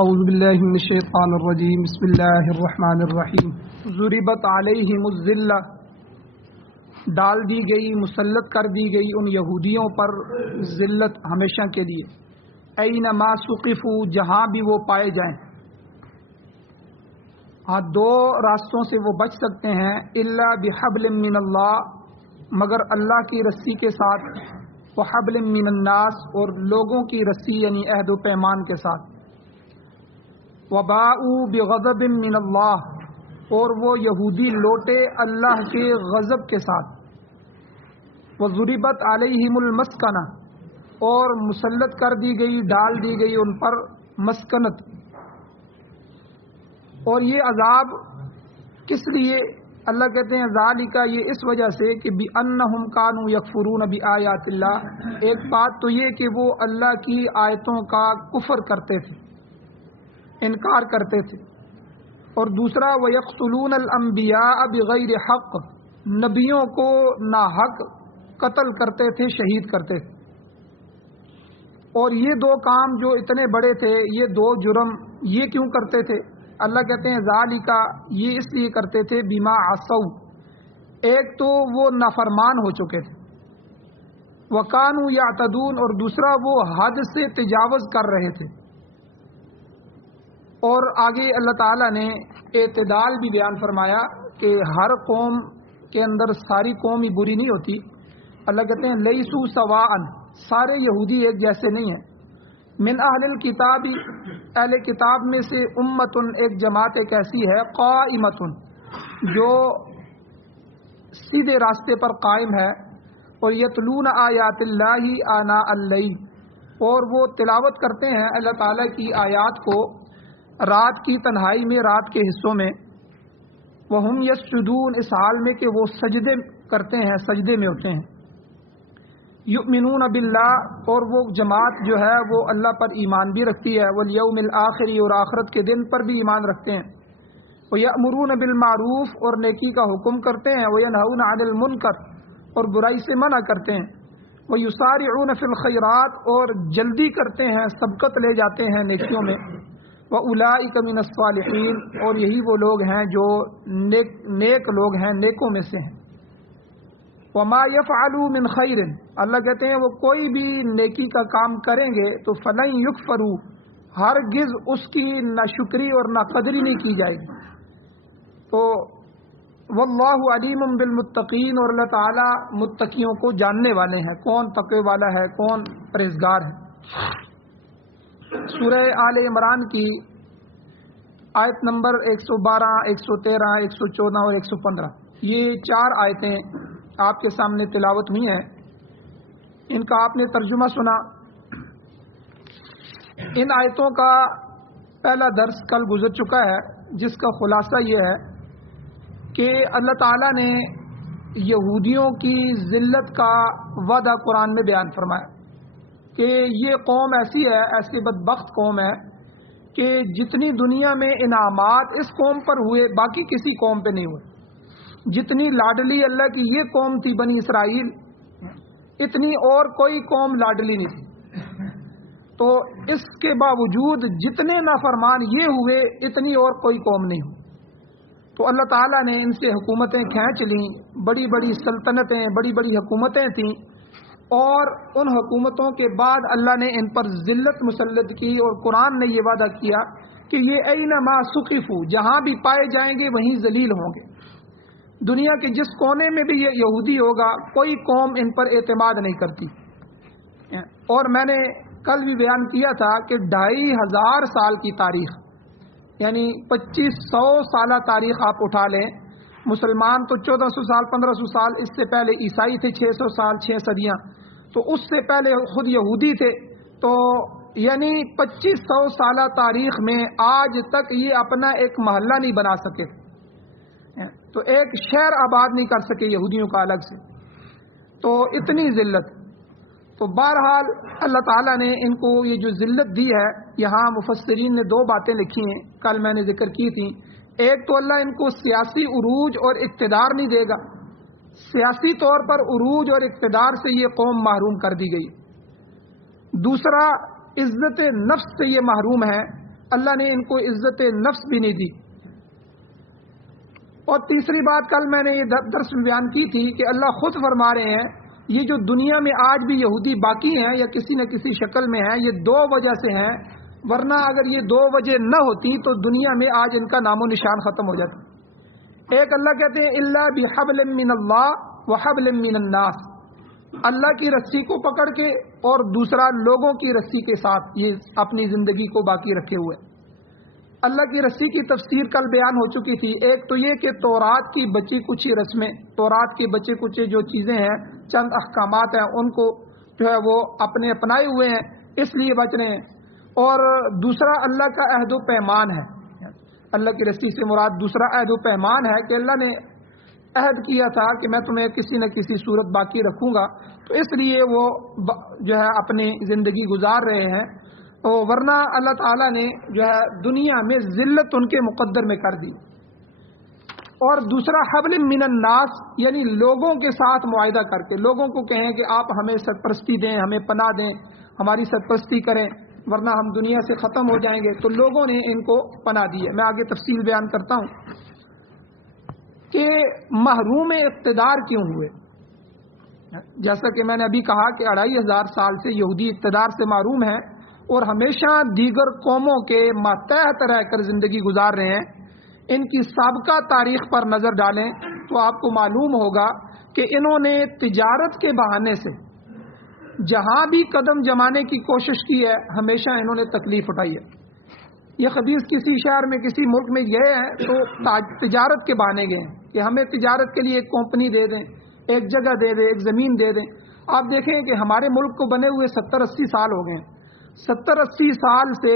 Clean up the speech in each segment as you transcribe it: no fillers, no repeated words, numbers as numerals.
اعوذ باللہ من الشیطان الرجیم بسم اللہ الرحمن الرحیم ضربت علیہم الذلہ، ڈال دی گئی، مسلط کر دی گئی ان یہودیوں پر ذلت ہمیشہ کے لیے، اینما ثقفوا، جہاں بھی وہ پائے جائیں۔ ہاں، دو راستوں سے وہ بچ سکتے ہیں، الا بحبل من اللہ، مگر اللہ کی رسی کے ساتھ، وحبل من الناس، اور لوگوں کی رسی یعنی عہد و پیمان کے ساتھ، وباءوا بغضب من اللہ، اور وہ یہودی لوٹے اللہ کے غضب کے ساتھ، وضربت علیہم المسکنہ، اور مسلط کر دی گئی، ڈال دی گئی ان پر مسکنت۔ اور یہ عذاب کس لیے؟ اللہ کہتے ہیں ذالک، یہ اس وجہ سے کہ بأنہم کانوا یکفرون بآیات اللہ، ایک بات تو یہ کہ وہ اللہ کی آیتوں کا کفر کرتے تھے، انکار کرتے تھے، اور دوسرا وَيَقْتُلُونَ الْأَنْبِيَاءَ بِغَيْرِ حق، نبیوں کو ناحق قتل کرتے تھے، شہید کرتے تھے۔ اور یہ دو کام جو اتنے بڑے تھے، یہ دو جرم، یہ کیوں کرتے تھے؟ اللہ کہتے ہیں ذالک، یہ اس لیے کرتے تھے بما عصوا، ایک تو وہ نافرمان ہو چکے تھے، وکانوا یعتدون، اور دوسرا وہ حد سے تجاوز کر رہے تھے۔ اور آگے اللہ تعالیٰ نے اعتدال بھی بیان فرمایا کہ ہر قوم کے اندر ساری قوم ہی بری نہیں ہوتی۔ اللہ کہتے ہیں لیسوا سواء، سارے یہودی ایک جیسے نہیں ہیں۔ من اہل الکتاب، اہل کتاب میں سے امتن، ایک جماعت ایک ایسی ہے، قائمتن، جو سیدھے راستے پر قائم ہے، اور یتلون آیات اللہ آناء اللیل، اور وہ تلاوت کرتے ہیں اللہ تعالیٰ کی آیات کو رات کی تنہائی میں، رات کے حصوں میں، وہم یسجدون، اس حال میں کہ وہ سجدے کرتے ہیں، سجدے میں ہوتے ہیں، یؤمنون باللہ، اور وہ جماعت جو ہے وہ اللہ پر ایمان بھی رکھتی ہے، والیوم الآخر، اور آخرت کے دن پر بھی ایمان رکھتے ہیں، ویأمرون بالمعروف، اور نیکی کا حکم کرتے ہیں، وینہون عن المنکر، اور برائی سے منع کرتے ہیں، ویسارعون فی الخیرات، اور جلدی کرتے ہیں، سبقت لے جاتے ہیں نیکیوں میں، وَأُولَئِكَ مِنَ الصَّالِحِينَ، اور یہی وہ لوگ ہیں جو نیک لوگ ہیں، نیکوں میں سے ہیں۔ وَمَا يَفْعَلُوا مِنْ خَيْرٍ، اللہ کہتے ہیں وہ کوئی بھی نیکی کا کام کریں گے تو فَلَن يُكْفَرُوا، ہرگز اس کی نہ شکری اور نہ قدری نہیں کی جائے گی۔ تو وَاللَّهُ عَلِيمٌ بِالْمُتَّقِينَ، اور اللہ تعالیٰ متقیوں کو جاننے والے ہیں، کون تقوی والا ہے، کون پرہیزگار ہے۔ سورہ آل عمران کی آیت نمبر 112، 113، 114 اور 115، یہ 4 آیتیں آپ کے سامنے تلاوت ہوئی ہیں، ان کا آپ نے ترجمہ سنا۔ ان آیتوں کا پہلا درس کل گزر چکا ہے، جس کا خلاصہ یہ ہے کہ اللہ تعالیٰ نے یہودیوں کی ذلت کا وعدہ قرآن میں بیان فرمایا کہ یہ قوم ایسی ہے، ایسی بدبخت قوم ہے کہ جتنی دنیا میں انعامات اس قوم پر ہوئے باقی کسی قوم پہ نہیں ہوئے۔ جتنی لاڈلی اللہ کی یہ قوم تھی بنی اسرائیل، اتنی اور کوئی قوم لاڈلی نہیں تھی۔ تو اس کے باوجود جتنے نافرمان یہ ہوئے، اتنی اور کوئی قوم نہیں ہوئی۔ تو اللہ تعالیٰ نے ان سے حکومتیں کھینچ لیں، بڑی بڑی سلطنتیں، بڑی بڑی حکومتیں تھیں، اور ان حکومتوں کے بعد اللہ نے ان پر ذلت مسلط کی، اور قرآن نے یہ وعدہ کیا کہ یہ اینما ثقفوا، جہاں بھی پائے جائیں گے وہیں ذلیل ہوں گے۔ دنیا کے جس کونے میں بھی یہ یہودی ہوگا، کوئی قوم ان پر اعتماد نہیں کرتی۔ اور میں نے کل بھی بیان کیا تھا کہ 2500 سال کی تاریخ، یعنی 2500 سالہ تاریخ آپ اٹھا لیں، مسلمان تو 1400 سال 1500 سال، اس سے پہلے عیسائی تھے 600 سال، 6 صدیاں، تو اس سے پہلے خود یہودی تھے، تو یعنی 2500 سالہ تاریخ میں آج تک یہ اپنا ایک محلہ نہیں بنا سکے، تو ایک شہر آباد نہیں کر سکے یہودیوں کا الگ سے، تو اتنی ذلت۔ تو بہرحال اللہ تعالیٰ نے ان کو یہ جو ذلت دی ہے، یہاں مفسرین نے 2 باتیں لکھی ہیں، کل میں نے ذکر کی تھی۔ ایک تو اللہ ان کو سیاسی عروج اور اقتدار نہیں دے گا، سیاسی طور پر عروج اور اقتدار سے یہ قوم محروم کر دی گئی۔ دوسرا، عزت نفس سے یہ محروم ہے، اللہ نے ان کو عزت نفس بھی نہیں دی. اور تیسری بات کل میں نے یہ درس میں بیان کی تھی کہ اللہ خود فرما رہے ہیں یہ جو دنیا میں آج بھی یہودی باقی ہیں یا کسی نہ کسی شکل میں ہیں یہ دو وجہ سے ہیں، ورنہ اگر یہ دو وجہ نہ ہوتی تو دنیا میں آج ان کا نام و نشان ختم ہو جاتا. ایک اللہ کہتے ہیں الا بحبل من اللہ وحبل من الناس، اللہ کی رسی کو پکڑ کے، اور دوسرا لوگوں کی رسی کے ساتھ یہ اپنی زندگی کو باقی رکھے ہوئے. اللہ کی رسی کی تفسیر کل بیان ہو چکی تھی. ایک تو یہ کہ تورات کی بچی کچھ ہی رسمیں، تورات کے بچے کچھ جو چیزیں ہیں، چند احکامات ہیں، ان کو جو ہے وہ اپنائے ہوئے ہیں، اس لیے بچ رہے ہیں. اور دوسرا اللہ کا عہد و پیمان ہے. اللہ کی رسی سے مراد دوسرا عہد و پیمان ہے کہ اللہ نے عہد کیا تھا کہ میں تمہیں کسی نہ کسی صورت باقی رکھوں گا، تو اس لیے وہ جو ہے اپنی زندگی گزار رہے ہیں. ورنہ اللہ تعالیٰ نے جو ہے دنیا میں ذلت ان کے مقدر میں کر دی. اور دوسرا حبل من الناس، یعنی لوگوں کے ساتھ معاہدہ کر کے لوگوں کو کہیں کہ آپ ہمیں سرپرستی دیں، ہمیں پناہ دیں، ہماری سرپرستی کریں ورنہ ہم دنیا سے ختم ہو جائیں گے. تو لوگوں نے ان کو پناہ دی ہے. میں آگے تفصیل بیان کرتا ہوں کہ محروم اقتدار کیوں ہوئے. جیسا کہ میں نے ابھی کہا کہ 2500 سال سے یہودی اقتدار سے محروم ہیں اور ہمیشہ دیگر قوموں کے ماتحت رہ کر زندگی گزار رہے ہیں. ان کی سابقہ تاریخ پر نظر ڈالیں تو آپ کو معلوم ہوگا کہ انہوں نے تجارت کے بہانے سے جہاں بھی قدم جمانے کی کوشش کی ہے ہمیشہ انہوں نے تکلیف اٹھائی ہے. یہ خبیث کسی شہر میں کسی ملک میں گئے ہیں تو تجارت کے بہانے گئے ہیں کہ ہمیں تجارت کے لیے ایک کمپنی دے دیں، ایک جگہ دے دیں، ایک زمین دے دیں. آپ دیکھیں کہ ہمارے ملک کو بنے ہوئے 70-80 سال ہو گئے ہیں. 70-80 سال سے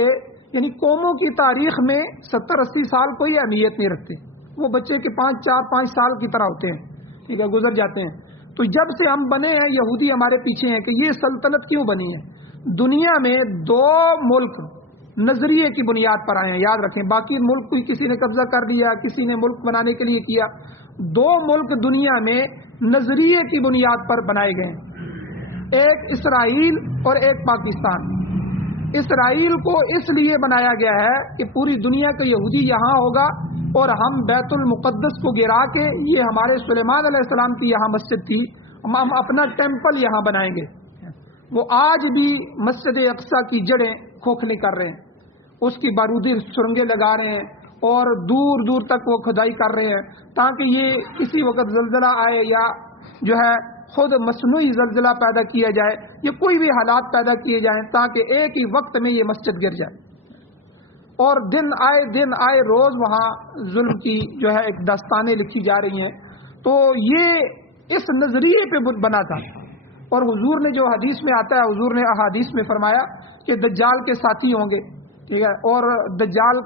یعنی قوموں کی تاریخ میں 70-80 سال کوئی اہمیت نہیں رکھتے. وہ بچے کے 4-5 سال کی طرح ہوتے ہیں، ٹھیک ہے، گزر جاتے ہیں. تو جب سے ہم بنے ہیں یہودی ہمارے پیچھے ہیں کہ یہ سلطنت کیوں بنی ہے. دنیا میں 2 ملک نظریے کی بنیاد پر آئے ہیں، یاد رکھیں. باقی ملک کوئی کسی نے قبضہ کر لیا، کسی نے ملک بنانے کے لیے کیا. 2 ملک دنیا میں نظریے کی بنیاد پر بنائے گئے ہیں، ایک اسرائیل اور ایک پاکستان. اسرائیل کو اس لیے بنایا گیا ہے کہ پوری دنیا کا یہودی یہاں ہوگا اور ہم بیت المقدس کو گرا کے، یہ ہمارے سلیمان علیہ السلام کی یہاں مسجد تھی، ہم اپنا ٹیمپل یہاں بنائیں گے. وہ آج بھی مسجد اقصی کی جڑیں کھوکھلی کر رہے ہیں، اس کی بارودی سرنگیں لگا رہے ہیں اور دور دور تک وہ کھدائی کر رہے ہیں تاکہ یہ کسی وقت زلزلہ آئے یا جو ہے خود مصنوعی زلزلہ پیدا کیا جائے یا کوئی بھی حالات پیدا کیے جائیں تاکہ ایک ہی وقت میں یہ مسجد گر جائے. اور دن آئے روز وہاں ظلم کی جو ہے ایک داستانیں لکھی جا رہی ہیں. تو یہ اس نظریے پہ بنا تھا. اور حضور نے جو حدیث میں آتا ہے، حضور نے احادیث میں فرمایا کہ دجال کے ساتھی ہوں گے، ٹھیک ہے، اور دجال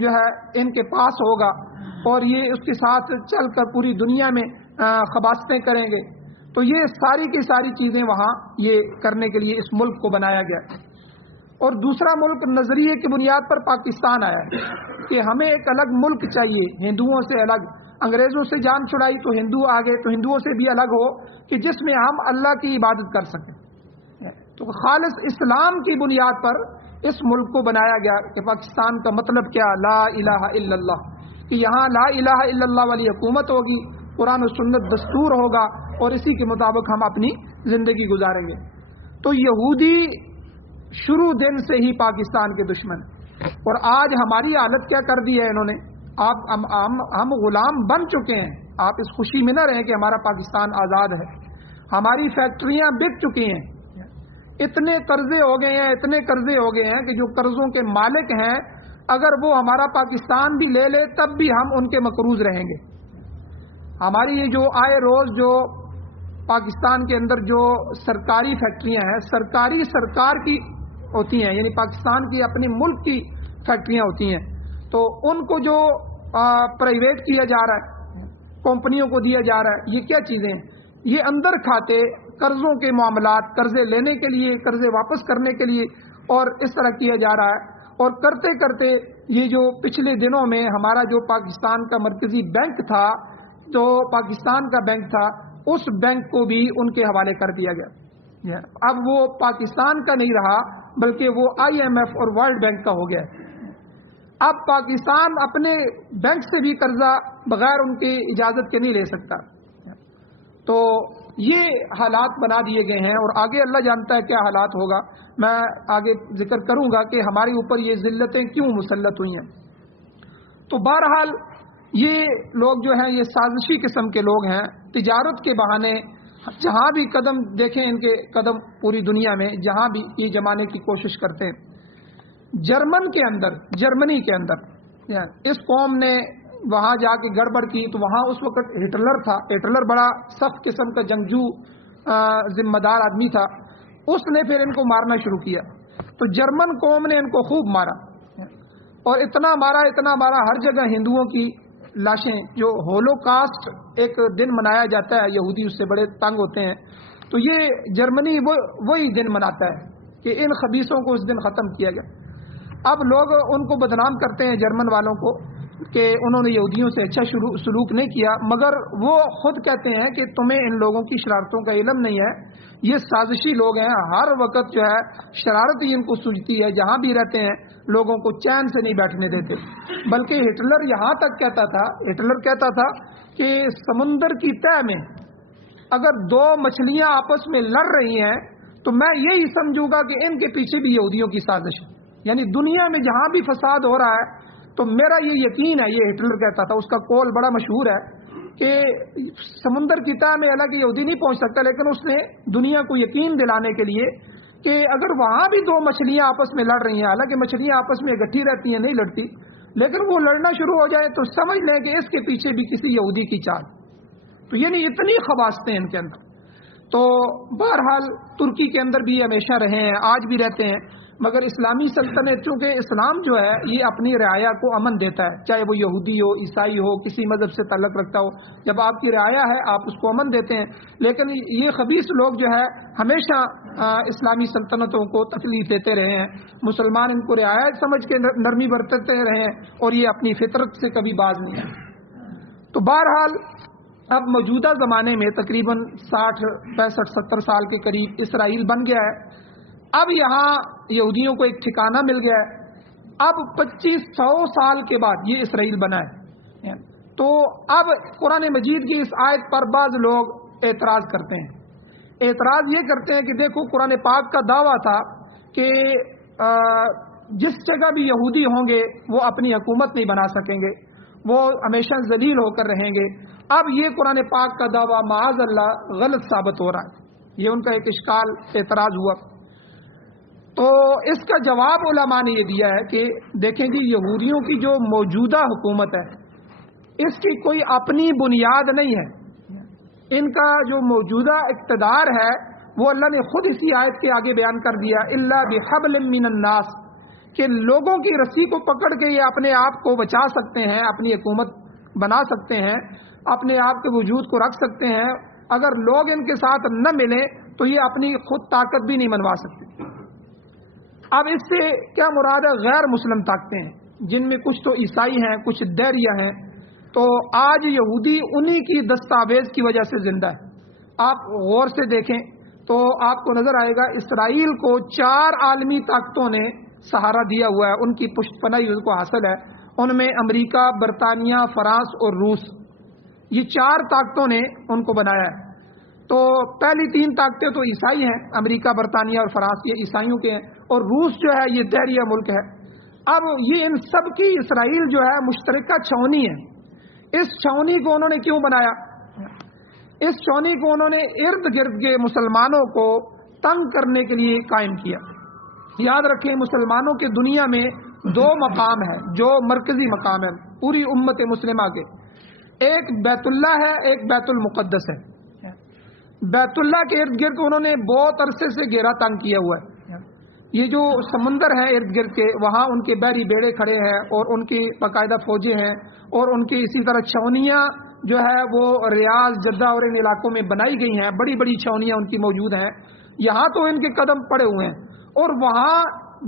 جو ہے ان کے پاس ہوگا اور یہ اس کے ساتھ چل کر پوری دنیا میں خباستیں کریں گے. تو یہ ساری کی ساری چیزیں وہاں یہ کرنے کے لیے اس ملک کو بنایا گیا. اور دوسرا ملک نظریے کی بنیاد پر پاکستان آیا کہ ہمیں ایک الگ ملک چاہیے، ہندوؤں سے الگ. انگریزوں سے جان چھڑائی تو ہندو آگے، تو ہندوؤں سے بھی الگ ہو کہ جس میں ہم اللہ کی عبادت کر سکیں. تو خالص اسلام کی بنیاد پر اس ملک کو بنایا گیا کہ پاکستان کا مطلب کیا، لا الہ الا اللہ، کہ یہاں لا الہ الا اللہ والی حکومت ہوگی، قرآن و سنت دستور ہوگا اور اسی کے مطابق ہم اپنی زندگی گزاریں گے. تو یہودی شروع دن سے ہی پاکستان کے دشمن، اور آج ہماری حالت کیا کر دی ہے انہوں نے. ہم غلام بن چکے ہیں. آپ اس خوشی میں نہ رہیں کہ ہمارا پاکستان آزاد ہے. ہماری فیکٹریاں بک چکی ہیں، اتنے قرضے ہو گئے ہیں کہ جو قرضوں کے مالک ہیں اگر وہ ہمارا پاکستان بھی لے لے تب بھی ہم ان کے مقروض رہیں گے. ہماری یہ جو آئے روز جو پاکستان کے اندر جو سرکاری فیکٹریاں ہیں، سرکار کی ہوتی ہیں، یعنی پاکستان کی اپنی ملک کی فیکٹریاں ہوتی ہیں، تو ان کو جو پرائیویٹ کیا جا رہا ہے، کمپنیوں کو دیا جا رہا ہے، یہ کیا چیزیں ہیں؟ یہ اندر کھاتے قرضوں کے معاملات، قرضے لینے کے لیے، قرضے واپس کرنے کے لیے، اور اس طرح کیا جا رہا ہے. اور کرتے کرتے یہ جو پچھلے دنوں میں ہمارا جو پاکستان کا مرکزی بینک تھا، جو پاکستان کا بینک تھا، اس بینک کو بھی ان کے حوالے کر دیا گیا. اب وہ پاکستان کا نہیں رہا بلکہ وہ IMF اور ورلڈ بینک کا ہو گیا. اب پاکستان اپنے بینک سے بھی قرضہ بغیر ان کی اجازت کے نہیں لے سکتا. تو یہ حالات بنا دیے گئے ہیں اور آگے اللہ جانتا ہے کیا حالات ہوگا. میں آگے ذکر کروں گا کہ ہمارے اوپر یہ ذلتیں کیوں مسلط ہوئی ہیں. تو بہرحال یہ لوگ جو ہیں یہ سازشی قسم کے لوگ ہیں. تجارت کے بہانے جہاں بھی قدم دیکھیں ان کے قدم پوری دنیا میں جہاں بھی یہ جمانے کی کوشش کرتے ہیں. جرمنی کے اندر اس قوم نے وہاں جا کے گڑبڑ کی تو وہاں اس وقت ہٹلر تھا. ہٹلر بڑا سخت قسم کا جنگجو ذمہ دار آدمی تھا. اس نے پھر ان کو مارنا شروع کیا. تو جرمن قوم نے ان کو خوب مارا اور اتنا مارا ہر جگہ ہندوؤں کی لاشیں. جو ہولوکاسٹ ایک دن منایا جاتا ہے یہودی اس سے بڑے تنگ ہوتے ہیں. تو یہ جرمنی وہی دن مناتا ہے کہ ان خبیثوں کو اس دن ختم کیا گیا. اب لوگ ان کو بدنام کرتے ہیں جرمن والوں کو کہ انہوں نے یہودیوں سے اچھا سلوک نہیں کیا، مگر وہ خود کہتے ہیں کہ تمہیں ان لوگوں کی شرارتوں کا علم نہیں ہے. یہ سازشی لوگ ہیں، ہر وقت جو ہے شرارت ہی ان کو سوجتی ہے. جہاں بھی رہتے ہیں لوگوں کو چین سے نہیں بیٹھنے دیتے. بلکہ ہٹلر یہاں تک کہتا تھا کہ سمندر کی تہہ میں اگر دو مچھلیاں آپس میں لڑ رہی ہیں تو میں یہی سمجھوں گا کہ ان کے پیچھے بھی یہودیوں کی سازش ہے. یعنی دنیا میں جہاں بھی فساد ہو رہا ہے تو میرا یہ یقین ہے، یہ ہٹلر کہتا تھا، اس کا قول بڑا مشہور ہے کہ سمندر کی تہہ میں حالانکہ یہودی نہیں پہنچ سکتا، لیکن اس نے دنیا کو یقین دلانے کے لیے کہ اگر وہاں بھی دو مچھلیاں آپس میں لڑ رہی ہیں، حالانکہ مچھلیاں آپس میں اکٹھی رہتی ہیں نہیں لڑتی، لیکن وہ لڑنا شروع ہو جائے تو سمجھ لیں کہ اس کے پیچھے بھی کسی یہودی کی چال. تو یعنی اتنی خباثتیں ان کے اندر. تو بہرحال ترکی کے اندر بھی ہمیشہ رہے ہیں، آج بھی رہتے ہیں. مگر اسلامی سلطنت چونکہ اسلام جو ہے یہ اپنی رعایا کو امن دیتا ہے، چاہے وہ یہودی ہو، عیسائی ہو، کسی مذہب سے تعلق رکھتا ہو. جب آپ کی رعایا ہے آپ اس کو امن دیتے ہیں. لیکن یہ خبیث لوگ جو ہے ہمیشہ اسلامی سلطنتوں کو تکلیف دیتے رہے ہیں. مسلمان ان کو رعایا سمجھ کے نرمی برتتے رہے ہیں اور یہ اپنی فطرت سے کبھی باز نہیں ہے. تو بہرحال اب موجودہ زمانے میں تقریباً 60 65 70 سال کے قریب اسرائیل بن گیا ہے. اب یہاں یہودیوں کو ایک ٹھکانہ مل گیا ہے. اب 2500 سال کے بعد یہ اسرائیل بنا ہے. تو اب قرآن مجید کی اس آیت پر بعض لوگ اعتراض کرتے ہیں. اعتراض یہ کرتے ہیں کہ دیکھو قرآن پاک کا دعویٰ تھا کہ جس جگہ بھی یہودی ہوں گے وہ اپنی حکومت نہیں بنا سکیں گے، وہ ہمیشہ ذلیل ہو کر رہیں گے. اب یہ قرآن پاک کا دعویٰ معاذ اللہ غلط ثابت ہو رہا ہے. یہ ان کا ایک اشکال اعتراض ہوا. تو اس کا جواب علماء نے یہ دیا ہے کہ دیکھیں جی یہودیوں کی جو موجودہ حکومت ہے اس کی کوئی اپنی بنیاد نہیں ہے. ان کا جو موجودہ اقتدار ہے وہ اللہ نے خود اسی آیت کے آگے بیان کر دیا، الا بحبل من الناس، کہ لوگوں کی رسی کو پکڑ کے یہ اپنے آپ کو بچا سکتے ہیں، اپنی حکومت بنا سکتے ہیں، اپنے آپ کے وجود کو رکھ سکتے ہیں. اگر لوگ ان کے ساتھ نہ ملیں تو یہ اپنی خود طاقت بھی نہیں منوا سکتے. اب اس سے کیا مراد ہے؟ غیر مسلم طاقتیں ہیں جن میں کچھ تو عیسائی ہیں، کچھ دیریہ ہیں. تو آج یہودی انہی کی دستاویز کی وجہ سے زندہ ہے. آپ غور سے دیکھیں تو آپ کو نظر آئے گا اسرائیل کو 4 عالمی طاقتوں نے سہارا دیا ہوا ہے، ان کی پشت پناہی ان کو حاصل ہے. ان میں امریکہ، برطانیہ، فرانس اور روس، یہ 4 طاقتوں نے ان کو بنایا ہے. تو پہلی 3 طاقتیں تو عیسائی ہیں، امریکہ، برطانیہ اور فرانس یہ عیسائیوں کے ہیں، اور روس جو ہے یہ دہریہ ملک ہے. اب یہ ان سب کی اسرائیل جو ہے مشترکہ چھاونی ہے. اس چھاونی کو انہوں نے کیوں بنایا؟ اس چھاونی کو انہوں نے ارد گرد کے مسلمانوں کو تنگ کرنے کے لیے قائم کیا. یاد رکھیں مسلمانوں کے دنیا میں 2 مقام ہیں جو مرکزی مقام ہے پوری امت مسلمہ کے. ایک بیت اللہ ہے، ایک بیت المقدس ہے. بیت اللہ کے ارد گرد انہوں نے بہت عرصے سے گھیرا تنگ کیا ہوا ہے. یہ جو سمندر ہے ارد گرد کے وہاں ان کے بحری بیڑے کھڑے ہیں اور ان کی باقاعدہ فوجیں ہیں، اور ان کی اسی طرح چھاونیاں جو ہے وہ ریاض، جدہ اور ان علاقوں میں بنائی گئی ہیں. بڑی بڑی چھاونیاں ان کی موجود ہیں. یہاں تو ان کے قدم پڑے ہوئے ہیں، اور وہاں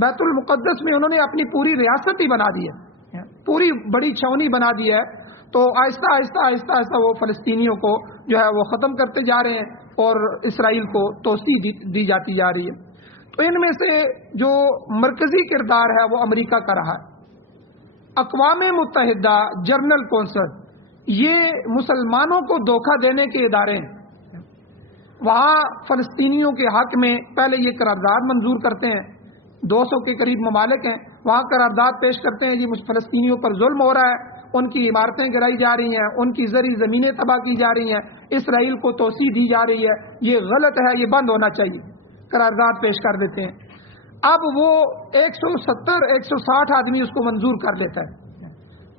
بیت المقدس میں انہوں نے اپنی پوری ریاست ہی بنا دی ہے، پوری بڑی چھاونی بنا دی ہے. تو آہستہ آہستہ آہستہ آہستہ وہ فلسطینیوں کو جو ہے وہ ختم کرتے جا رہے ہیں اور اسرائیل کو توسیع دی جاتی جا رہی ہے. تو ان میں سے جو مرکزی کردار ہے وہ امریکہ کا رہا ہے. اقوام متحدہ جنرل کونسل یہ مسلمانوں کو دھوکہ دینے کے ادارے ہیں۔ وہاں فلسطینیوں کے حق میں پہلے یہ قرارداد منظور کرتے ہیں، 200 کے قریب ممالک ہیں، وہاں قرارداد پیش کرتے ہیں جی فلسطینیوں پر ظلم ہو رہا ہے، ان کی عمارتیں گرائی جا رہی ہیں، ان کی زرعی زمینیں تباہ کی جا رہی ہیں، اسرائیل کو توسیع دی جا رہی ہے، یہ غلط ہے، یہ بند ہونا چاہیے، قرارداد پیش کر دیتے ہیں۔ اب وہ 170-160 آدمی اس کو منظور کر لیتا ہے،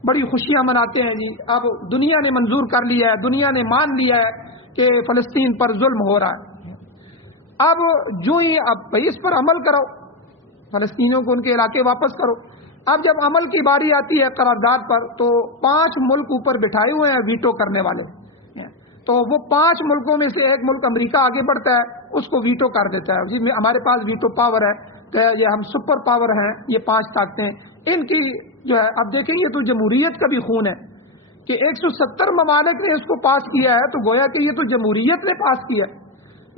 بڑی خوشیاں مناتے ہیں جی اب دنیا نے منظور کر لیا ہے، دنیا نے مان لیا ہے کہ فلسطین پر ظلم ہو رہا ہے۔ اب جو ہی اب بھائی اس پر عمل کرو، فلسطینیوں کو ان کے علاقے واپس کرو۔ اب جب عمل کی باری آتی ہے قرارداد پر تو 5 ملک اوپر بٹھائے ہوئے ہیں ویٹو کرنے والے، تو وہ 5 ملکوں میں سے ایک ملک امریکہ آگے بڑھتا ہے، اس کو ویٹو کر دیتا ہے جی ہمارے پاس ویٹو پاور ہے کہ یہ ہم سپر پاور ہیں، یہ 5 طاقتیں ان کی جو ہے۔ اب دیکھیں یہ تو جمہوریت کا بھی خون ہے کہ 170 ممالک نے اس کو پاس کیا ہے، تو گویا کہ یہ تو جمہوریت نے پاس کیا ہے،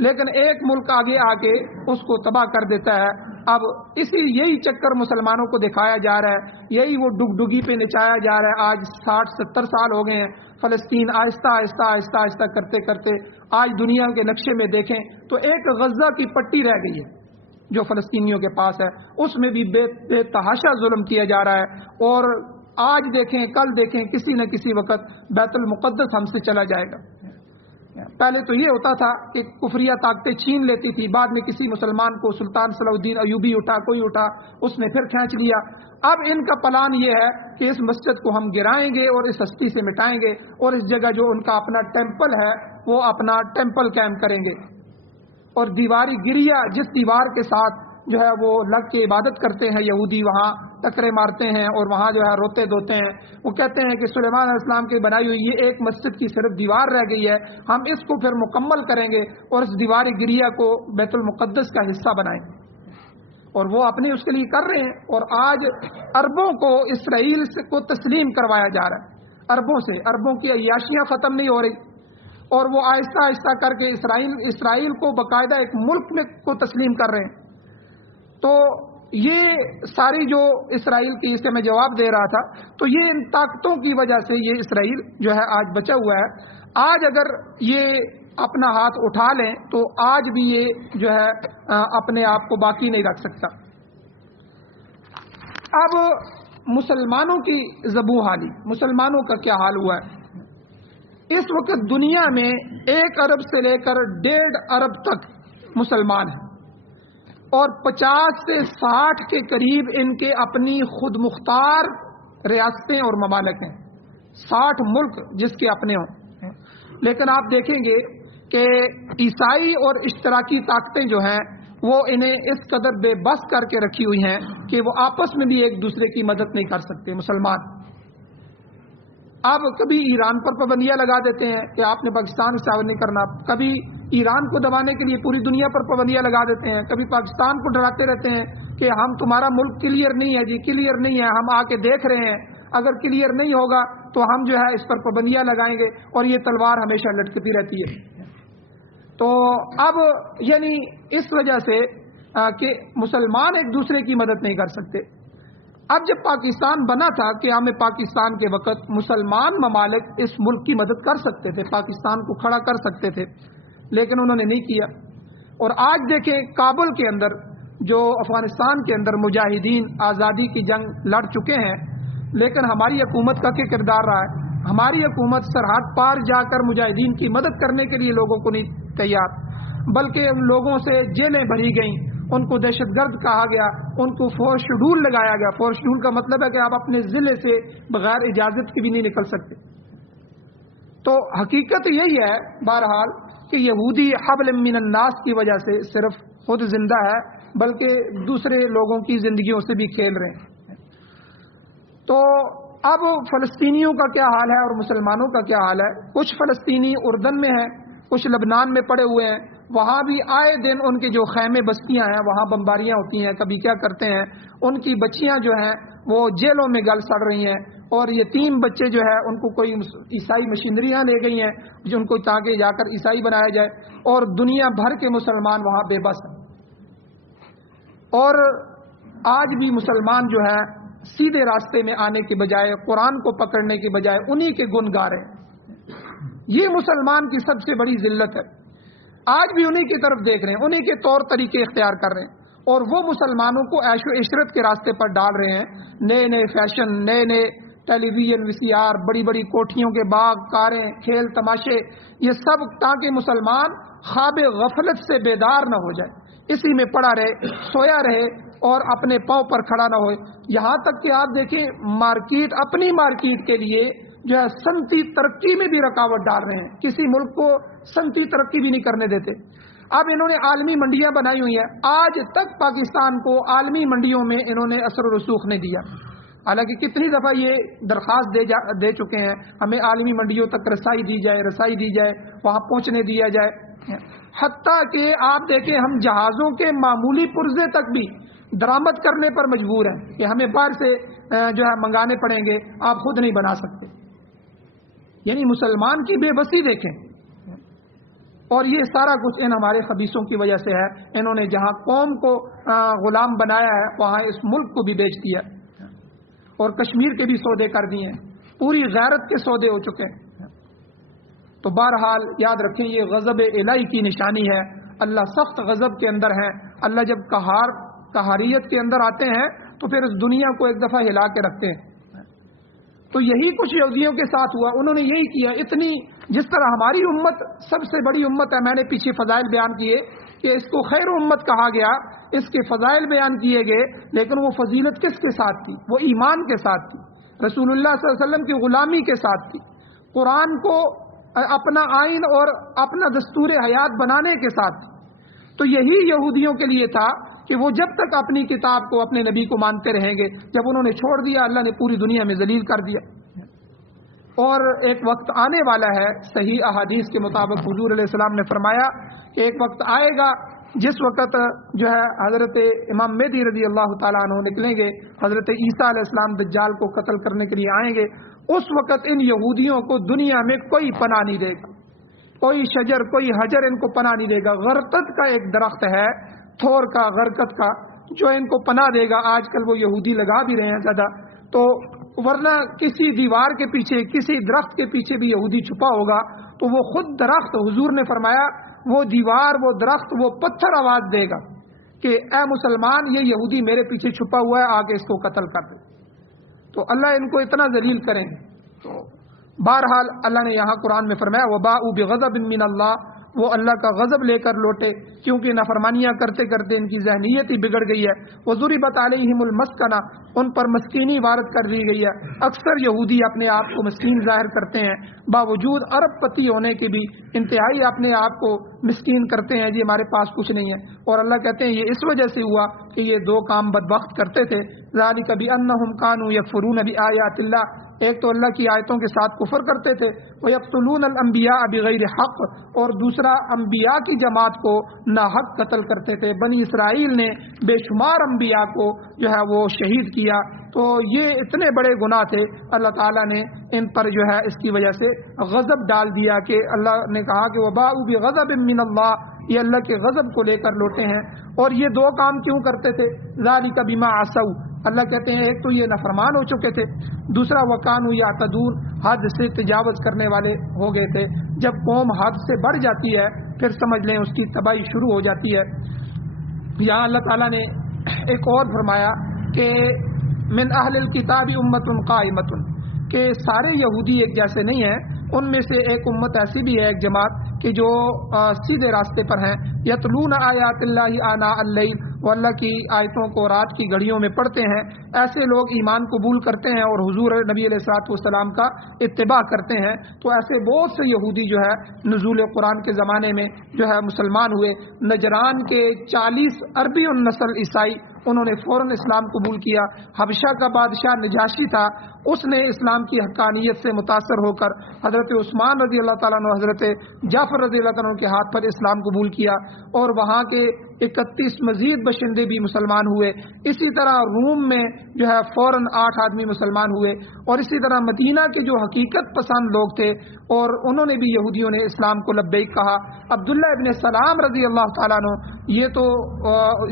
لیکن ایک ملک آگے آ کے اس کو تباہ کر دیتا ہے۔ اب یہی چکر مسلمانوں کو دکھایا جا رہا ہے، یہی وہ ڈگڈگی پہ نچایا جا رہا ہے۔ آج 60-70 سال ہو گئے ہیں، فلسطین آہستہ آہستہ آہستہ آہستہ کرتے کرتے آج دنیا کے نقشے میں دیکھیں تو ایک غزہ کی پٹی رہ گئی ہے جو فلسطینیوں کے پاس ہے، اس میں بھی بے تحاشا ظلم کیا جا رہا ہے، اور آج دیکھیں کل دیکھیں کسی نہ کسی وقت بیت المقدس ہم سے چلا جائے گا۔ پہلے تو یہ ہوتا تھا کہ کفریہ طاقتیں چھین لیتی تھی، بعد میں کسی مسلمان کو سلطان صلاح الدین ایوبی اٹھا، کوئی اٹھا، اس نے پھر کھینچ لیا۔ اب ان کا پلان یہ ہے کہ اس مسجد کو ہم گرائیں گے اور اس ہستی سے مٹائیں گے، اور اس جگہ جو ان کا اپنا ٹیمپل ہے وہ اپنا ٹیمپل قائم کریں گے، اور دیواری گریا جس دیوار کے ساتھ جو ہے وہ لگ کے عبادت کرتے ہیں یہودی، وہاں ٹکرے مارتے ہیں اور وہاں جو ہے روتے دھوتے ہیں۔ وہ کہتے ہیں کہ سلیمان علیہ السلام کی بنائی ہوئی یہ ایک مسجد کی صرف دیوار رہ گئی ہے، ہم اس کو پھر مکمل کریں گے اور اس دیوار گریا کو بیت المقدس کا حصہ بنائیں گے، اور وہ اپنے اس کے لیے کر رہے ہیں۔ اور آج عربوں کو اسرائیل کو تسلیم کروایا جا رہا ہے، عربوں کی عیاشیاں ختم نہیں ہو رہی، اور وہ آہستہ آہستہ کر کے اسرائیل کو باقاعدہ ایک ملک میں کو تسلیم کر رہے ہیں۔ تو یہ ساری جو اسرائیل کی، اس سے میں جواب دے رہا تھا، تو یہ ان طاقتوں کی وجہ سے یہ اسرائیل جو ہے آج بچا ہوا ہے۔ آج اگر یہ اپنا ہاتھ اٹھا لیں تو آج بھی یہ جو ہے اپنے آپ کو باقی نہیں رکھ سکتا۔ اب مسلمانوں کی ذبح حالی، مسلمانوں کا کیا حال ہوا ہے؟ اس وقت دنیا میں 1 ارب سے لے کر 1.5 ارب تک مسلمان ہیں، اور 50 سے 60 کے قریب ان کے اپنی خود مختار ریاستیں اور ممالک ہیں، 60 ملک جس کے اپنے ہوں۔ لیکن آپ دیکھیں گے کہ عیسائی اور اشتراکی طاقتیں جو ہیں وہ انہیں اس قدر بے بس کر کے رکھی ہوئی ہیں کہ وہ آپس میں بھی ایک دوسرے کی مدد نہیں کر سکتے مسلمان۔ اب کبھی ایران پر پابندیاں لگا دیتے ہیں کہ آپ نے پاکستان سے تعاون نہیں کرنا، کبھی ایران کو دبانے کے لیے پوری دنیا پر پابندیاں لگا دیتے ہیں، کبھی پاکستان کو ڈراتے رہتے ہیں کہ ہم تمہارا ملک کلیئر نہیں ہے جی، کلیئر نہیں ہے، ہم آ کے دیکھ رہے ہیں، اگر کلیئر نہیں ہوگا تو ہم جو ہے اس پر پابندیاں لگائیں گے، اور یہ تلوار ہمیشہ لٹکتی رہتی ہے۔ تو اب یعنی اس وجہ سے کہ مسلمان ایک دوسرے کی مدد نہیں کر سکتے۔ اب جب پاکستان بنا تھا، قیام پاکستان کے وقت مسلمان ممالک اس ملک کی مدد کر سکتے تھے، پاکستان کو کھڑا کر سکتے تھے، لیکن انہوں نے نہیں کیا۔ اور آج دیکھیں کابل کے اندر جو افغانستان کے اندر مجاہدین آزادی کی جنگ لڑ چکے ہیں، لیکن ہماری حکومت کا کیا کردار رہا ہے؟ ہماری حکومت سرحد پار جا کر مجاہدین کی مدد کرنے کے لیے لوگوں کو نہیں تیار، بلکہ ان لوگوں سے جیلیں بھری گئیں، ان کو دہشت گرد کہا گیا، ان کو فورس شیڈول لگایا گیا۔ فورس شیڈول کا مطلب ہے کہ آپ اپنے ضلع سے بغیر اجازت کے بھی نہیں نکل سکتے۔ تو حقیقت یہی ہے بہرحال کہ یہودی حبل من الناس کی وجہ سے صرف خود زندہ ہے، بلکہ دوسرے لوگوں کی زندگیوں سے بھی کھیل رہے ہیں۔ تو اب فلسطینیوں کا کیا حال ہے اور مسلمانوں کا کیا حال ہے؟ کچھ فلسطینی اردن میں ہیں، کچھ لبنان میں پڑے ہوئے ہیں، وہاں بھی آئے دن ان کے جو خیمے بستیاں ہیں وہاں بمباریاں ہوتی ہیں، کبھی کیا کرتے ہیں، ان کی بچیاں جو ہیں وہ جیلوں میں گل سڑ رہی ہیں، اور یتیم بچے جو ہے ان کو کوئی عیسائی مشینریاں لے گئی ہیں جن کو تاکہ جا کر عیسائی بنایا جائے، اور دنیا بھر کے مسلمان وہاں بے بس ہیں۔ اور آج بھی مسلمان جو ہے سیدھے راستے میں آنے کے بجائے، قرآن کو پکڑنے کے بجائے انہی کے گن گا رہے ہیں۔ یہ مسلمان کی سب سے بڑی ذلت ہے۔ آج بھی انہی کی طرف دیکھ رہے ہیں، انہی کے طور طریقے اختیار کر رہے ہیں، اور وہ مسلمانوں کو عیش و عشرت کے راستے پر ڈال رہے ہیں۔ نئے نئے فیشن، نئے نئے ٹیلی ویژن، VCR، بڑی بڑی کوٹھیوں کے باغ، کاریں، کھیل تماشے، یہ سب تاکہ مسلمان خواب غفلت سے بیدار نہ ہو جائے، اسی میں پڑا رہے، سویا رہے اور اپنے پاؤں پر کھڑا نہ ہوئے۔ یہاں تک کہ آپ دیکھیں مارکیٹ، اپنی مارکیٹ کے لیے جو ہے صنعتی ترقی میں بھی رکاوٹ ڈال رہے ہیں، کسی ملک کو صنعتی ترقی بھی نہیں کرنے دیتے۔ اب انہوں نے عالمی منڈیاں بنائی ہوئی ہیں، آج تک پاکستان کو عالمی منڈیوں میں انہوں نے اثر و رسوخ نہیں دیا، حالانکہ کتنی دفعہ یہ درخواست دے چکے ہیں ہمیں عالمی منڈیوں تک رسائی دی جائے، وہاں پہنچنے دیا جائے۔ حتیٰ کہ آپ دیکھیں ہم جہازوں کے معمولی پرزے تک بھی درآمد کرنے پر مجبور ہیں کہ ہمیں باہر سے جو ہے منگانے پڑیں گے، آپ خود نہیں بنا سکتے۔ یعنی مسلمان کی بے بسی دیکھیں، اور یہ سارا کچھ ان ہمارے خبیثوں کی وجہ سے ہے۔ انہوں نے جہاں قوم کو غلام بنایا ہے وہاں اس ملک کو بھی بیچ دیا، اور کشمیر کے بھی سودے کر دیے ہیں، پوری غیرت کے سودے ہو چکے ہیں۔ تو بہرحال یاد رکھیں یہ غضب الہی کی نشانی ہے۔ اللہ سخت غضب کے اندر ہے۔ اللہ جب قہاریت کے اندر آتے ہیں تو پھر اس دنیا کو ایک دفعہ ہلا کے رکھتے ہیں۔ تو یہی کچھ یہودیوں کے ساتھ ہوا، انہوں نے یہی کیا۔ اتنی جس طرح ہماری امت سب سے بڑی امت ہے، میں نے پیچھے فضائل بیان کیے کہ اس کو خیر امت کہا گیا، اس کے فضائل بیان کیے گئے، لیکن وہ فضیلت کس کے ساتھ تھی؟ وہ ایمان کے ساتھ تھی، رسول اللہ صلی اللہ علیہ وسلم کی غلامی کے ساتھ تھی، قرآن کو اپنا آئین اور اپنا دستور حیات بنانے کے ساتھ تھی۔ تو یہی یہودیوں کے لیے تھا کہ وہ جب تک اپنی کتاب کو، اپنے نبی کو مانتے رہیں گے، جب انہوں نے چھوڑ دیا اللہ نے پوری دنیا میں ذلیل کر دیا۔ اور ایک وقت آنے والا ہے، صحیح احادیث کے مطابق حضور علیہ السلام نے فرمایا کہ ایک وقت آئے گا جس وقت جو ہے حضرت امام مہدی رضی اللہ تعالیٰ عنہ نکلیں گے، حضرت عیسیٰ علیہ السلام دجال کو قتل کرنے کے لیے آئیں گے، اس وقت ان یہودیوں کو دنیا میں کوئی پناہ نہیں دے گا، کوئی شجر، کوئی حجر ان کو پناہ نہیں دے گا۔ غرقت کا ایک درخت ہے، تھور کا، غرقت کا، جو ان کو پناہ دے گا۔ آج کل وہ یہودی لگا بھی رہے ہیں زیادہ، تو ورنہ کسی دیوار کے پیچھے، کسی درخت کے پیچھے بھی یہودی چھپا ہوگا تو وہ خود درخت، حضور نے فرمایا وہ دیوار، وہ درخت، وہ پتھر آواز دے گا کہ اے مسلمان یہ یہودی میرے پیچھے چھپا ہوا ہے، آگے اس کو قتل کر دے۔ تو اللہ ان کو اتنا ذلیل کریں گے۔ تو بہرحال اللہ نے یہاں قرآن میں فرمایا وَبَاءُوا بِغَضَبٍ مِّنَ اللَّهِ، وہ اللہ کا غضب لے کر لوٹے، کیونکہ نافرمانیاں کرتے کرتے ان کی ذہنیت ہی بگڑ گئی ہے۔ وَضُرِبَتْ عَلَيْهِمُ الْمَسْكَنَةُ، ان پر مسکینی وارد کر دی گئی ہے۔ اکثر یہودی اپنے آپ کو مسکین ظاہر کرتے ہیں، باوجود ارب پتی ہونے کے بھی انتہائی اپنے آپ کو مسکین کرتے ہیں، جی ہمارے پاس کچھ نہیں ہے۔ اور اللہ کہتے ہیں یہ اس وجہ سے ہوا کہ یہ دو کام بدبخت کرتے تھے۔ ذَلِكَ بِأَنَّهُمْ كَانُوا يَكْفُرُونَ بِآيَاتِ اللَّهِ، ایک تو اللہ کی آیتوں کے ساتھ کفر کرتے تھے، وَيَقْتُلُونَ الْأَنْبِيَاءَ بِغَيْرِ حَقٍّ، اور دوسرا انبیاء کی جماعت کو ناحق قتل کرتے تھے۔ بنی اسرائیل نے بے شمار انبیاء کو جو ہے وہ شہید کیا۔ تو یہ اتنے بڑے گناہ تھے، اللہ تعالیٰ نے ان پر جو ہے اس کی وجہ سے غضب ڈال دیا کہ اللہ نے کہا کہ وَبَاءُوا بِغَضَبٍ مِّنَ اللَّهِ، یہ اللہ کے غضب کو لے کر لوٹے ہیں۔ اور یہ دو کام کیوں کرتے تھے؟ ذَلِكَ بِمَا عَصَوْا، اللہ کہتے ہیں ایک تو یہ نافرمان ہو چکے تھے، دوسرا وَكَانُوا يَعْتَدُونَ، حد سے تجاوز کرنے والے ہو گئے تھے۔ جب قوم حد سے بڑھ جاتی ہے پھر سمجھ لیں اس کی تباہی شروع ہو جاتی ہے۔ یہاں اللہ تعالیٰ نے ایک اور فرمایا کہ من اہل الکتاب امۃ قائمۃ، کہ سارے یہودی ایک جیسے نہیں ہیں، ان میں سے ایک امت ایسی بھی ہے، ایک جماعت کہ جو سیدھے راستے پر ہیں۔ یتلون آیات اللہ آناء اللیل، وہ اللہ کی آیتوں کو رات کی گھڑیوں میں پڑھتے ہیں۔ ایسے لوگ ایمان قبول کرتے ہیں اور حضور نبی علیہ الصلوۃ والسلام کا اتباع کرتے ہیں۔ تو ایسے بہت سے یہودی جو ہے نزول قرآن کے زمانے میں جو ہے مسلمان ہوئے۔ نجران کے 40 عربی النسل عیسائی، انہوں نے فوراً اسلام قبول کیا۔ حبشہ کا بادشاہ نجاشی تھا، اس نے اسلام کی حقانیت سے متاثر ہو کر حضرت عثمان رضی اللہ تعالیٰ عنہ، حضرت جعفر رضی اللہ تعالیٰ عنہ کے ہاتھ پر اسلام قبول کیا، اور وہاں کے 31 مزید باشندے بھی مسلمان ہوئے. اسی طرح روم میں جو ہے فوراً 8 آدمی مسلمان ہوئے. اور اسی طرح مدینہ کے جو حقیقت پسند لوگ تھے اور انہوں نے بھی یہودیوں نے اسلام کو لبیک کہا. عبداللہ ابن سلام رضی اللہ تعالیٰ عنہ یہ تو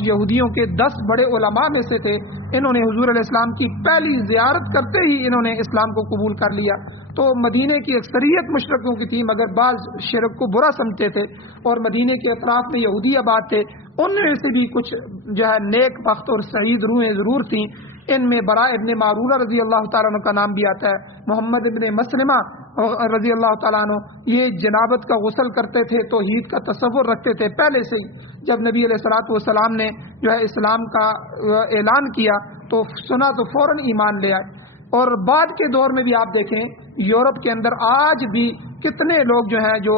یہودیوں کے 10 بڑے علماء میں سے تھے. انہوں نے حضور علیہ السلام کی پہلی زیارت کرتے ہی انہوں نے اسلام کو قبول کر لیا. تو مدینے کی اکثریت مشرکوں کی تھی مگر بعض شرک کو برا سمجھتے تھے اور مدینے کے اطراف میں یہودی آباد تھے. ان میں سے بھی کچھ جو ہے نیک بخت اور سعید روحیں ضرور تھیں. ان میں براء ابن معرورہ رضی اللہ تعالیٰ عنہ کا نام بھی آتا ہے. محمد ابن مسلمہ رضی اللہ تعالیٰ عنہ یہ جنابت کا غسل کرتے تھے, توحید کا تصور رکھتے تھے پہلے سے ہی. جب نبی علیہ الصلوۃ والسلام نے جو ہے اسلام کا اعلان کیا تو سنا تو فوراً ایمان لے آئے. اور بعد کے دور میں بھی آپ دیکھیں یورپ کے اندر آج بھی کتنے لوگ جو ہیں جو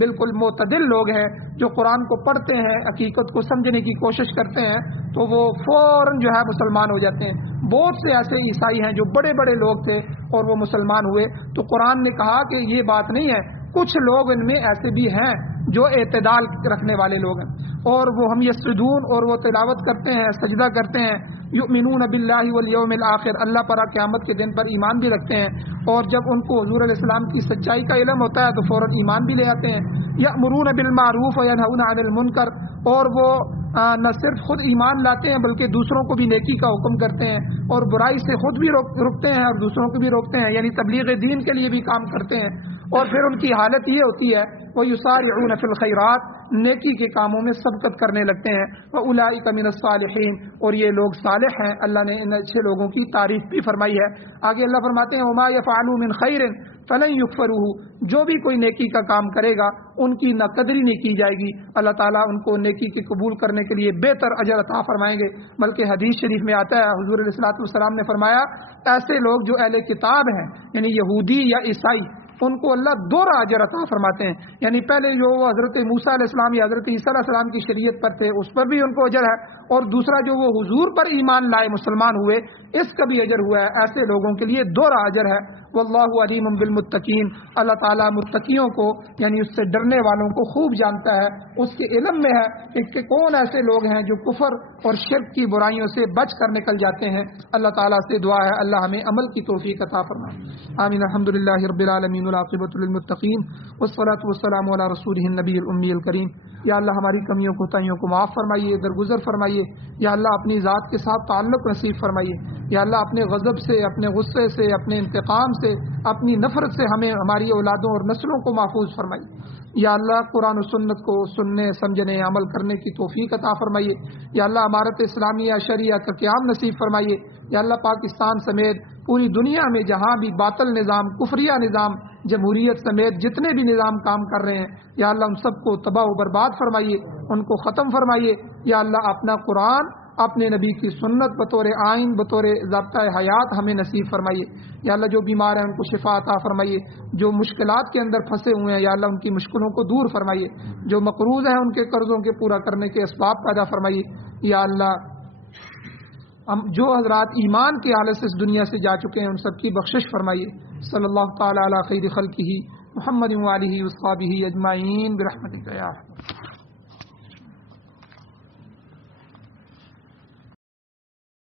بالکل معتدل لوگ ہیں, جو قرآن کو پڑھتے ہیں, حقیقت کو سمجھنے کی کوشش کرتے ہیں, تو وہ فوراً جو ہے مسلمان ہو جاتے ہیں. بہت سے ایسے عیسائی ہیں جو بڑے بڑے لوگ تھے اور وہ مسلمان ہوئے. تو قرآن نے کہا کہ یہ بات نہیں ہے, کچھ لوگ ان میں ایسے بھی ہیں جو اعتدال رکھنے والے لوگ ہیں اور وہ ہم یسجدون اور وہ تلاوت کرتے ہیں, سجدہ کرتے ہیں. یؤمنون باللہ والیوم الآخر, اللہ پر قیامت کے دن پر ایمان بھی رکھتے ہیں. اور جب ان کو حضور علیہ السلام کی سچائی کا علم ہوتا ہے تو فوراً ایمان بھی لے آتے ہیں. یأمرون بالمعروف وینہون عن المنکر, اور وہ نہ صرف خود ایمان لاتے ہیں بلکہ دوسروں کو بھی نیکی کا حکم کرتے ہیں اور برائی سے خود بھی رکتے ہیں اور دوسروں کو بھی روکتے ہیں, یعنی تبلیغ دین کے لیے بھی کام کرتے ہیں. اور پھر ان کی حالت یہ ہوتی ہے وہ یسارعون فی الخیرات, نیکی کے کاموں میں سبقت کرنے لگتے ہیں. وَأُولَٰئِکَ مِنَ الصَّالِحِینَ, اور یہ لوگ صالح ہیں. اللہ نے ان اچھے لوگوں کی تعریف بھی فرمائی ہے. آگے اللہ فرماتے ہیں وَمَا يَفْعَلُوا مِنْ خَيْرٍ فَلَنْ يُكْفَرُوهُ, جو بھی کوئی نیکی کا کام کرے گا ان کی نہ قدری نہیں کی جائے گی. اللہ تعالیٰ ان کو نیکی کے قبول کرنے کے لیے بہتر اجر عطا فرمائیں گے. بلکہ حدیث شریف میں آتا ہے حضور علیہ الصلوۃ والسلام نے فرمایا ایسے لوگ جو اہل کتاب ہیں یعنی یہودی یا عیسائی, ان کو اللہ دوہرا اجر عطا فرماتے ہیں. یعنی پہلے جو حضرت موسیٰ علیہ السلام یا حضرت عیسیٰ علیہ السلام کی شریعت پر تھے اس پر بھی ان کو اجر ہے, اور دوسرا جو وہ حضور پر ایمان لائے مسلمان ہوئے اس کا بھی اجر ہوا ہے. ایسے لوگوں کے لیے دوہرا اجر ہے. واللہ علیم بالمتقین, اللہ تعالیٰ متقیوں کو یعنی اس سے ڈرنے والوں کو خوب جانتا ہے. اس کے علم میں ہے کہ کون ایسے لوگ ہیں جو کفر اور شرک کی برائیوں سے بچ کر نکل جاتے ہیں. اللہ تعالیٰ سے دعا ہے اللہ ہمیں عمل کی توفیق عطا فرمائے. آمین. الحمدللہ رب العالمین والعاقبۃ للمتقین والصلاۃ والسلام علی رسولہ النبی الامی الکریم. یا اللہ ہماری کمیوں کوتاہیوں کو معاف فرمائیے, درگزر فرمائیے. یا اللہ اپنی ذات کے ساتھ تعلق نصیب فرمائیے. یا اللہ اپنے غضب سے, اپنے غصے سے, اپنے انتقام سے, اپنی نفرت سے ہمیں ہماری اولادوں اور نسلوں کو محفوظ فرمائیے. یا اللہ قرآن و سنت کو سننے, سمجھنے, عمل کرنے کی توفیق عطا فرمائیے. یا اللہ امارت اسلامیہ شریعہ کا قیام نصیب فرمائیے. یا اللہ پاکستان سمیت پوری دنیا میں جہاں بھی باطل نظام, کفریہ نظام, جمہوریت سمیت جتنے بھی نظام کام کر رہے ہیں یا اللہ ان سب کو تباہ و برباد فرمائیے, ان کو ختم فرمائیے. یا اللہ اپنا قرآن, اپنے نبی کی سنت بطور آئین, بطور ضابطہ حیات ہمیں نصیب فرمائیے. یا اللہ جو بیمار ہیں ان کو شفا عطا فرمائیے. جو مشکلات کے اندر پھنسے ہوئے ہیں یا اللہ ان کی مشکلوں کو دور فرمائیے. جو مقروض ہیں ان کے قرضوں کے پورا کرنے کے اسباب پیدا فرمائیے. یا اللہ ہم جو حضرات ایمان کے حالت سے اس دنیا سے جا چکے ہیں ان سب کی بخشش فرمائیے. صلی اللہ تعالی علی خیر خلقہ محمد و آلہ و صحبہ اجمعین برحمتک یا